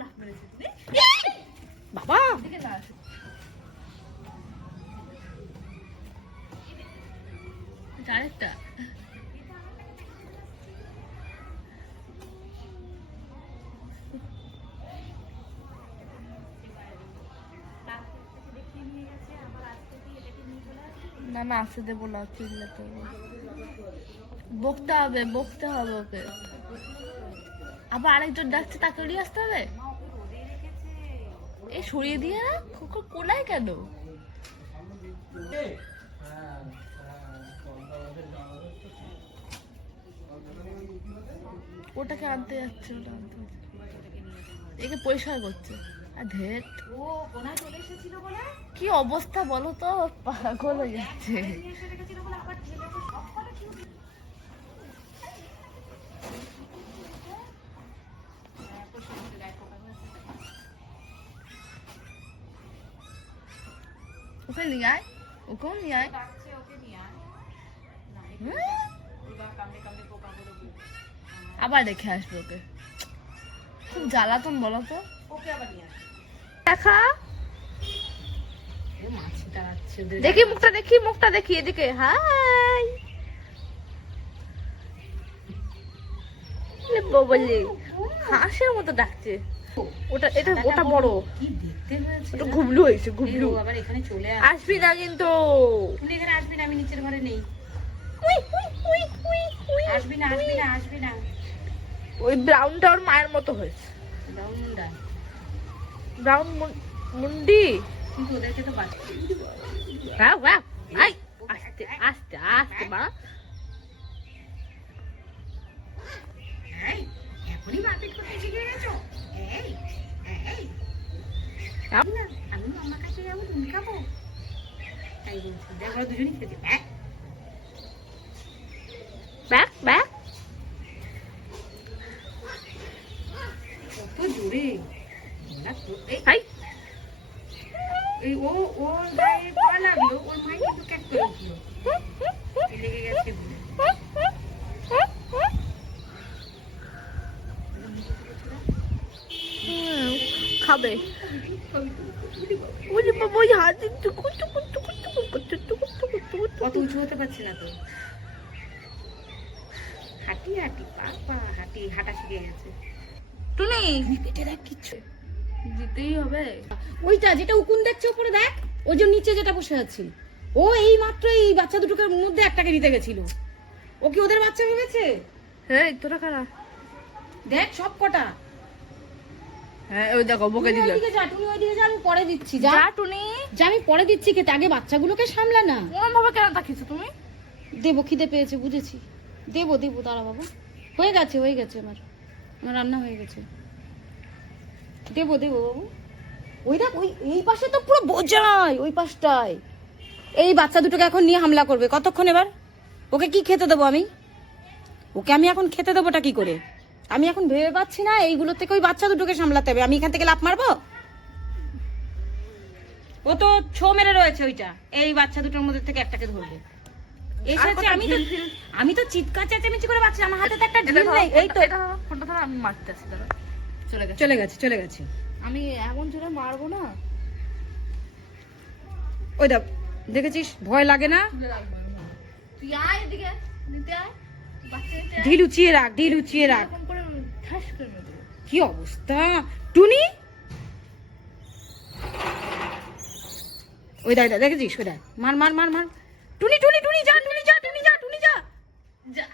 লাফ মেরেছে তুমি বাবা! না আরেকটা। না না আসতে দেবো না চিল্লাতে বকতে হবে বকতে হবে ওকে। আবার আরেকজন ডাকছে তাকে নিয়ে আসতে হবে? এই সরিয়ে দিয়ে না? খোকো কোলায় কেন? ওটাকে আনতে যাচ্ছে ওটা আনতে যাচ্ছে। একে পরিষ্কার করছে। আর ধেট ও কোনায় চলে এসেছিল বলে? কি অবস্থা বলো তো? পাগল হয়ে যাচ্ছে। ওকে নিয়ে আয় ওকেও নিয়ে আয় আবার দেখে আসব ওকে। খুব জ্বালাতন বলো তো। দেখা। দেখি মুখটা দেখি মুখটা দেখি এদিকে। হাই। বলি হাসের মতো ডাকছে। ওটা এটা ওটা বড়। কি দেখতে হয়েছে ওটা ঘুমলু হয়েছে ঘুমলু আবার এখানে চলে আস আসবি না কিন্তু। তুমি এখানে আসবি না আমি নিচের ঘরে নেই। আসবি না আসবি না আসবি না ওই ব্রাউনটা ওর মায়ের মতো হয়েছে। রাউন্ডা ব্রাউন মুন্ডি। কিন্তু ওদেরকে তো বাঁচতে ওয়াও ওয়াও আই আস্তে আস্তে আস্তে মা এখনই মারপিট করতে শিখে গেছো? এই এই। আম- আমার কাছে যাব তুমি খাব। তাই বলছি দেখ দুজনই খেতে ব্যাগ ব্যাক ব্যাক। না তো? হাঁটি হাঁটি পা পা হাঁটি হাঁটা শিখে গেছে। টুনি! পেটে দেখ কিচ্ছু। দিতেই হবে। ওইটা যেটা উকুন দেখছে উপরে দেখ ওই যে নিচে যেটা বসে আছে। ও এই মাত্র এই বাচ্চা দুটোর মধ্যে একটাকে নিতে গেছিল। ও কি ওদের বাচ্চা ভেবেছে? হেই তোরা কারা? দেখ সব কটা। হ্যাঁ ওই দেখো বকে দিল। ওইদিকে যা তুমি ওইদিকে যা আমি পরে দিচ্ছি যা। যা টুনি। যা আমি পরে দিচ্ছি কে আগে বাচ্চাগুলোকে সামলা না। ওরম ভাবে কেন তাকিয়েছো তুমি? দেবো, খিদে পেয়েছে, বুঝেছি। দেবো দেবো, দাঁড়া বাবু। হয়ে গেছে হয়ে গেছে আমার। আমার রান্না হয়ে গেছে। দেবো দেবো বাবু। ওই দেখ, ওই, এই পাশে তো পুরো বোঝাই, ওই পাশটায়। এই বাচ্চা দুটোকে এখন নিয়ে হামলা করবে। কতক্ষণ এবার? ওকে কি খেতে দেবো আমি? ওকে আমি এখন খেতে দেবোটা কি করে? আমি এখন ভেবে পাচ্ছি না, এইগুলো থেকে ওই বাচ্চা দুটোকে সামলাতে হবে। আমি এখান থেকে লাভ মারবো? ও তো ছো মেরে রয়েছে ওইটা। এই বাচ্চা দুটোর মধ্যে থেকে একটাকে ধরবে। এসেছে আমি তো আমি তো চিৎকার চেঁচামেচি করে পাচ্ছি আমার হাতে তো একটা ঢিল নেই এই তো। ফোনটা ধরো আমি মারতে আসি চলে গেছে। চলে গেছে চলে গেছে। আমি এমন জোরে মারবো না। ওই দেখ দেখেছিস? ভয় লাগে না। তুই আয় এদিকে নিতে আয়। ঢিল উচিয়ে রাখ ঢিল উচিয়ে রাখ। কি অবস্থা? টুনি? ওই দেখ, দেখেছিস? ওই দেখ। মার মার মার মার। টুনি টুনি টুনি যা টুনি যা টুনি যা টুনি যা। যা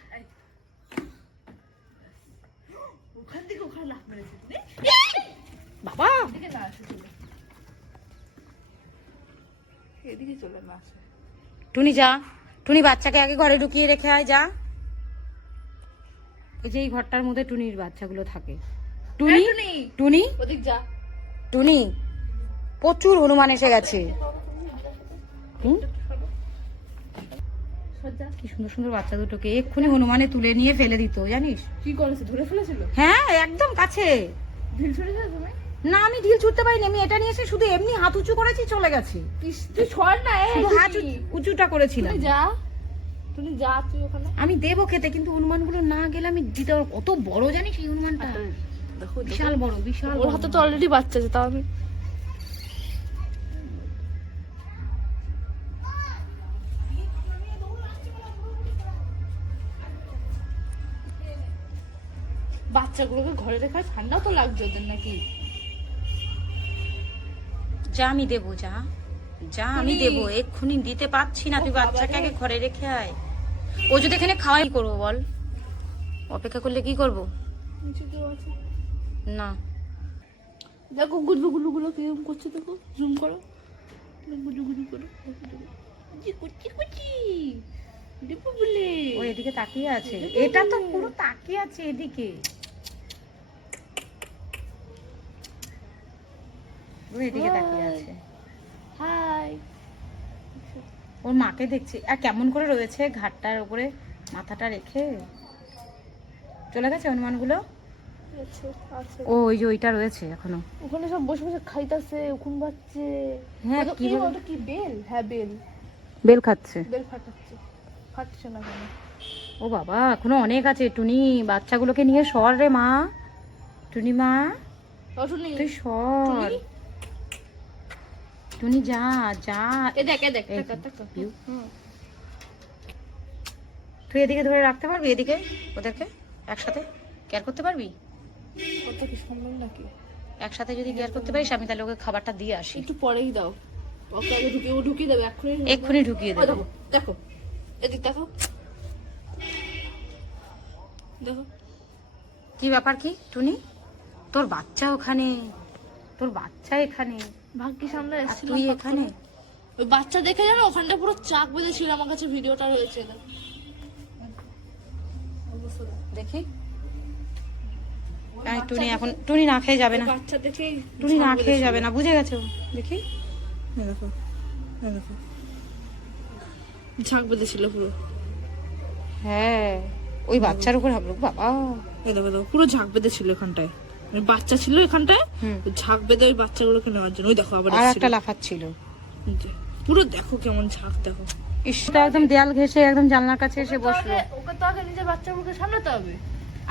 ওখান থেকে ওখানে লাফ মেরেছে তুমি বাবা। এদিকে না আসে এদিকে চলে না আসে। টুনি যা টুনি বাচ্চাকে আগে ঘরে ঢুকিয়ে রেখে আয় যা। ওই যে এই ঘরটার মধ্যে টুনির বাচ্চাগুলো থাকে। টুনি টুনি। টুনি। ওদিক যা। টুনি প্রচুর হনুমান এসে গেছে। হুম? সজ্জা? কি সুন্দর সুন্দর বাচ্চা দুটোকে এক্ষুনি হনুমানে তুলে নিয়ে ফেলে দিত জানিস? কি করেছে? ধরে ফেলেছিল? হ্যাঁ একদম কাছে। ঢিল ছড়েছে তুমি? না আমি ঢিল ছুটতে পারিনি আমি এটা নিয়ে এসে শুধু এমনি হাত উঁচু করেছি চলে গেছে। তুই ছড় না এই হাত উঁচুটা করেছিলাম। তুই যা তুমি যা তুই ওখানে। আমি দেবো খেতে কিন্তু হনুমানগুলো না গেলে আমি দিতে পারব। কত বড় জানিস এই হনুমানটা? দেখো বিশাল বড় বিশাল ওর। হাতে তো অলরেডি বাচ্চা আছে তাও আমি বাচ্চাগুলোকে ঘরে রেখে ঠান্ডাও তো লাগছে ওদের নাকি? যা আমি দেবো যা। যা আমি দেবো এক্ষুনি দিতে পারছি না। তুই বাচ্চাকে আগে ঘরে রেখে আয়। ও যদি এখানে খাওয়াই করব বল? অপেক্ষা করলে কি করব? না। দেখো গুলু গুলু গুলো কিরম করছে দেখো। জুম করো। গুলু গুলু করো কুচি কুচি ডিপু বলে। ও এদিকে তাকিয়ে আছে। এটা তো পুরো তাকিয়ে আছে এদিকে। ও এদিকে তাকিয়ে আছে। হাই ওর মাকে দেখছি। আর কেমন করে রয়েছে ঘাটটার উপরে মাথাটা রেখে? চলে গেছে আছে। ও ওই যে ওইটা রয়েছে এখনও। ওখানে সব বসে বসে খাইতাছে উকুন বাচ্চে হ্যাঁ, কি কি বলে? ওটা কি বেল? হ্যাঁ বেল। বেল খাচ্ছে। বেল ফাটাচ্ছে। ফাটছে না কেন? ও বাবা এখনও অনেক আছে। টুনি বাচ্চাগুলোকে নিয়ে সর রে মা। টুনি মা তুই সর। টুনি? যা যা। এ দেখ এ দেখ তুই এদিকে ধরে রাখতে পারবি? এদিকে ওদেরকে একসাথে কেয়ার করতে পারবি? কত কি সম্ভব নাকি? একসাথে যদি কেয়ার করতে পারিস আমি তাহলে ওকে খাবারটা দিয়ে আসি। একটু পরেই দাও। ওকে আগে ঢুকিয়ে ও ঢুকিয়ে দেবে এক্ষুনি এক্ষুনি ঢুকিয়ে দেবো। দেখো দেখো। এদিক দেখো। দেখো। কি ব্যাপার কি টুনি? তোর বাচ্চা ওখানে। তোর বাচ্চা এখানে? ভাগ্যিস আমরা তুই এখানে? ওই বাচ্চা দেখে জানো ওখানটা পুরো চাক বেঁধেছিল আমার কাছে ভিডিওটা রয়েছে। দেখ। দেখি এই টুনি এখন টুনি না খেয়ে যাবে না। বাচ্চা দেখে টুনি না খেয়ে যাবে না বুঝে গেছে দেখি। দেখো দেখো। ঝাঁক বেঁধেছিল পুরো। হ্যাঁ ওই বাচ্চার উপর হাবলো বাবা। দেখো দেখো পুরো ঝাঁক বেঁধেছিল এখানটায়। বাচ্চা ছিল এখানটায় ঝাঁক বেঁধে ওই বাচ্চাগুলোকে নেওয়ার জন্য। ওই দেখো আবার আর একটা লাফাচ্ছিল। এই যে, পুরো দেখো কেমন ঝাঁক দেখো। ইস তো একদম দেয়াল ঘেসে একদম জানলার কাছে এসে বসল। ওকে তো আগে নিজের বাচ্চাগুলোকে সামলাতে হবে?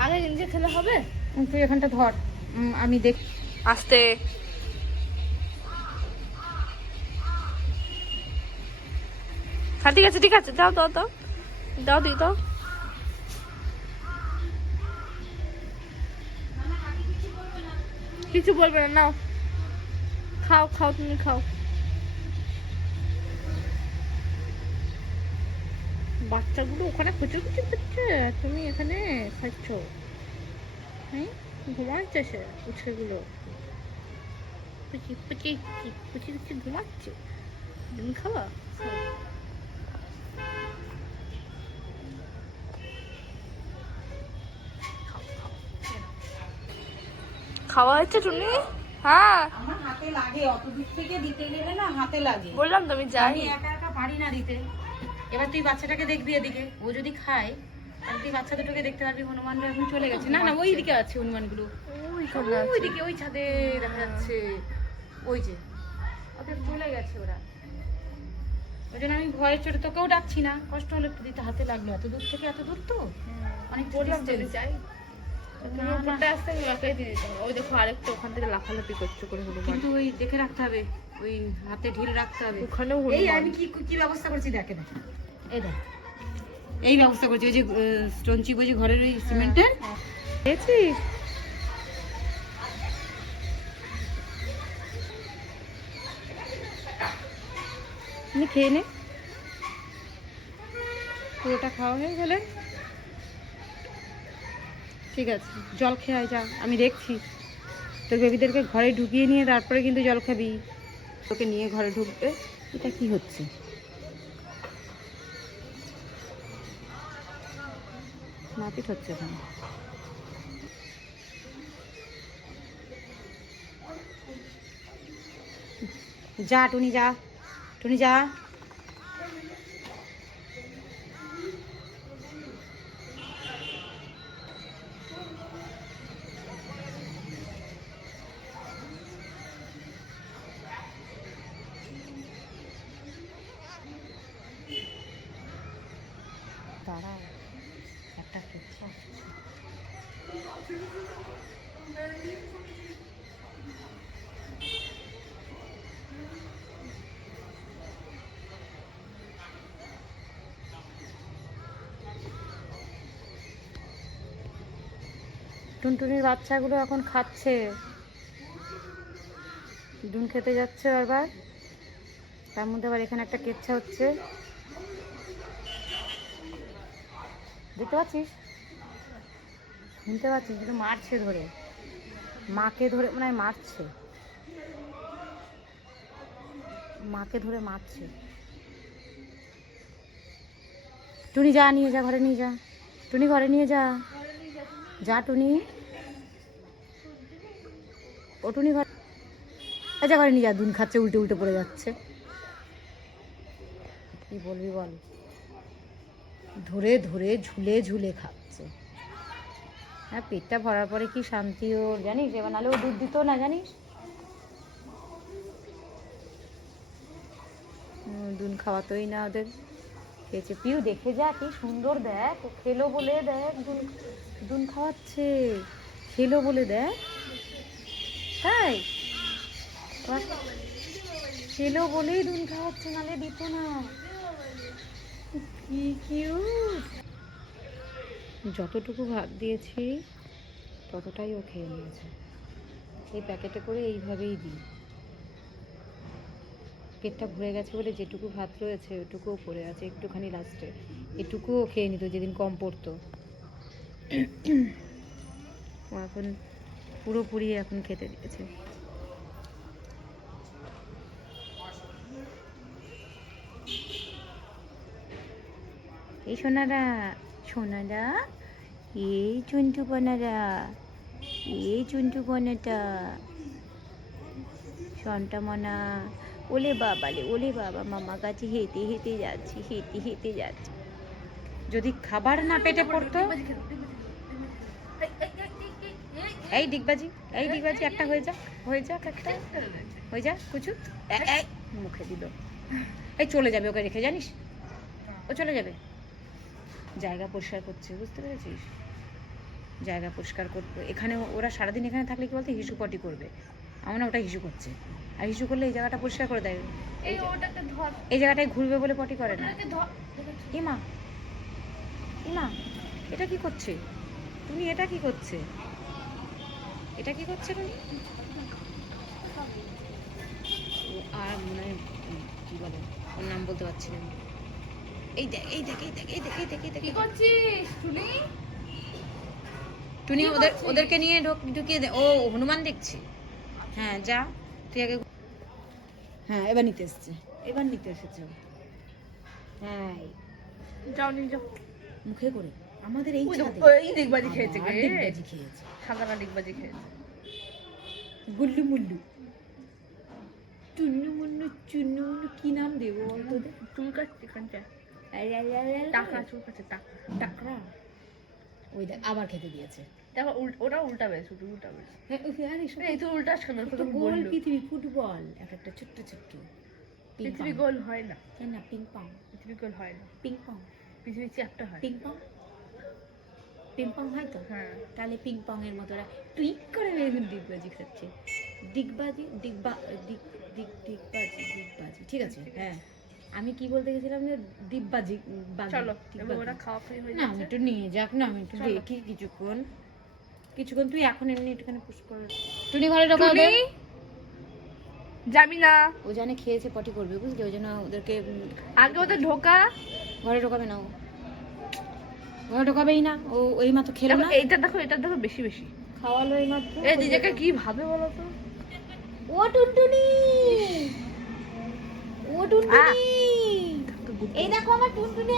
আগে নিজে খেলে হবে? তুই এখানটা ধর। আমি দেখ আস্তে। হ্যাঁ ঠিক আছে ঠিক আছে। দাও দাও দাও। দাও দি দাও। কিছু বলবে না, নাও। খাও খাও, তুমি খাও। বাচ্চাগুলো ওখানে কুচু কুচু করছে তুমি এখানে খাচ্ছ। হ্যাঁ ঘুমাচ্ছে সে উচ্ছেগুলো পুচি পুচি পুচি পুচি ঘুমাচ্ছে। তুমি খাওয়া খাওয়া হচ্ছে টুনি? হ্যাঁ। আমার হাতে লাগে অত দূর থেকে দিতে গেলে না হাতে লাগে। বললাম তো আমি যাই। আমি একা একা পারি না দিতে। এবার তুই বাচ্চাটাকে দেখবি এদিকে। ও যদি খায় তাহলে তুই বাচ্চা দুটোকে দেখতে পারবি। হনুমানরা এখন চলে গেছে। না না ওই দিকে আছে হনুমানগুলো। ওইখানে ওই দিকে ওই ছাদে দেখা যাচ্ছে। ওই যে। ওদের চলে গেছে ওরা। ওই জন্য আমি ভয়ের চোটে তোকেও ডাকছি না। কষ্ট হলে একটু দিতে হাতে লাগল। এত দূর থেকে এত দূর তো? অনেক বললাম তো উপরটা আসতে আমি ওকে দিয়ে দিতাম ওই দেখো আরেকটা ওখান থেকে লাফালাফি করছে করে হলো কিন্তু ওই দেখে রাখতে হবে। ওই হাতে ঢিল রাখতে হবে। ওখানেও এই আমি কি কি ব্যবস্থা করছি দেখে দেখ। এই দেখ। এই ব্যবস্থা করছি। ওই যে স্টোন চিপ ওই যে ঘরের ওই সিমেন্টের? দেখছিস খেয়ে নে। পুরোটা খাওয়া হয়ে গেলে। ঠিক আছে, জল খেয়ে যা, আমি দেখছি। তোর বেবিদেরকে ঘরে ঢুকিয়ে নিয়ে তারপরে কিন্তু জল খাবি। তোকে নিয়ে ঘরে ঢুকবে। এটা কি হচ্ছে? মারপিট হচ্ছে এখানে। যা, টুনি যা টুনি, যা। দাঁড়াও, একটা কিচ্ছা টুনটুনির বাচ্চাগুলো এখন খাচ্ছে। ডুন খেতে যাচ্ছে আবার। তার মধ্যে আবার এখানে একটা কেচ্ছা হচ্ছে। দেখতে পাচ্ছিস? শুনতে পাচ্ছিস? কিন্তু মারছে ধরে। মাকে ধরে মনে মারছে। মাকে ধরে মারছে। টুনি যা, নিয়ে যা, ঘরে নিয়ে যা। টুনি, ঘরে নিয়ে যা। যা, টুনি। ও টুনি ঘর যা ঘরে নিয়ে যা। দুন খাচ্ছে, উল্টে উল্টে পড়ে যাচ্ছে। কি বলবি বল। ধরে ধরে ঝুলে ঝুলে খাচ্ছে। হ্যাঁ পেটটা ভরার পরে কি শান্তি ওর, জানিস? এবার নাহলে ও দুধ দিত না, জানিস? দুন খাওয়াতোই না ওদের। খেয়েছে। পিউ, দেখে যা, কি সুন্দর, দেখ। ও খেলো বলে, দেখ দুন দুন খাওয়াচ্ছে। খেলো বলে, দেখ। তাই? খেলো বলেই দুন খাওয়াচ্ছে নালে দিত না। কি কিউট যতটুকু ভাত দিয়েছি, ততটাই ও খেয়ে নিয়েছে। এই প্যাকেটে করে এইভাবেই দিই। পেটটা ভরে গেছে বলে যেটুকু ভাত রয়েছে, ওটুকুও পড়ে আছে একটুখানি লাস্টে এটুকুও খেয়ে নিত যেদিন কম পড়তো। ও এখন পুরোপুরি এখন খেতে দিয়েছে। এই সোনারা সোনারা, এই চুন্টু পনারা এই চুন্টু সন্টা মনা ওলে বাবা লে, ওলে বাবা, মামা কাছে হেঁটে হেঁটে যাচ্ছি, হেঁটে হেঁটে যাচ্ছি। যদি খাবার না পেটে পড়তো? এই ডিগবাজি এই ডিগবাজি একটা হয়ে যাক হয়ে যাক একটা। হয়ে যাক, কুচু। মুখে দিল। এই চলে যাবে ওকে রেখে, জানিস? ও চলে যাবে। জায়গা পরিষ্কার করছে বুঝতে পেরেছিস? জায়গা পরিষ্কার করবে এখানে ওরা সারাদিন এখানে থাকলে কি বলতো হিসু পটি করবে। আমার না ওটা হিসু করছে। আর হিসু করলে এই জায়গাটা পরিষ্কার করে দেয়। এই জায়গাটায় ঘুরবে বলে পটি করে না। ইমা ইমা এটা কি করছে? তুমি এটা কি করছে? এটা কি করছে তুমি? ও আর মনে হয় কি বলে ওর নাম বলতে পারছি না। এই দেখ এই দেখ এই দেখ এই দেখ এই দেখ এই দেখ কি করছিস শুনি টুনি ওদের ওদেরকে নিয়ে ঢোক ঢুকিয়ে দে। ও হনুমান দেখছি। হ্যাঁ যা তুই আগে হ্যাঁ এবার নিতে এসছে। এবার নিতে এসেছে হ্যাঁ। যাও নিয়ে যাও। মুখে করে। আমাদের এই ডিগবাজি খেয়েছে ডিগবাজি খেয়েছে। ডিগবাজি খেয়েছে। গুল্লু মুল্লু। চুন্নু মুন্নু চুন্নু মুন্নু কি নাম দেবো কাটছে ওই দেখ আবার খেতে দিয়েছে দেখো ওটা উল্টা বেশ ওটা উল্টা বেশ ওকে আরে সব এই তো গোল পৃথিবী ফুটবল এক একটা ছোট্ট ছোট্ট পৃথিবী গোল হয় না কেন না পিং পং পৃথিবী গোল হয় না পিং পং পৃথিবী হয় পিং পং পিং পং হয় তো হ্যাঁ তাহলে পিং পং এর মতো ওরা টুইক করে ডিগবাজি খাচ্ছে ডিগবাজি ডিগবা দিগ দিগ ডিগবাজি ডিগবাজি ঠিক আছে হ্যাঁ আমি কি বলতে গেছিলাম যে ডিগবাজি বাজি, চলো ওরা খাওয়া খাওয়ি হয়ে না আমি একটু নিয়ে যাক না আমি একটু দেখি কিছুক্ষণ। কিছুক্ষণ তুই এখন এমনি একটুখানি পুশ কর টুনি ঘরে ঢোকাবে? টুনি, যাবি না ও জানে খেয়েছে পটি করবে বুঝলি? ওই জন্য ওদেরকে আগে ওদের ঢোকা। ঘরে ঢোকাবে না ও। ঘরে ঢোকাবেই না ও ওই মাত্র খেলো না। এইটা দেখো এটা দেখো বেশি বেশি। খাওয়ালো এই মাত্র। এই কি ভাবে বলো তো? ও টুনটুনি! ও টুনটুনি। এই দেখো আমার টুনটুনি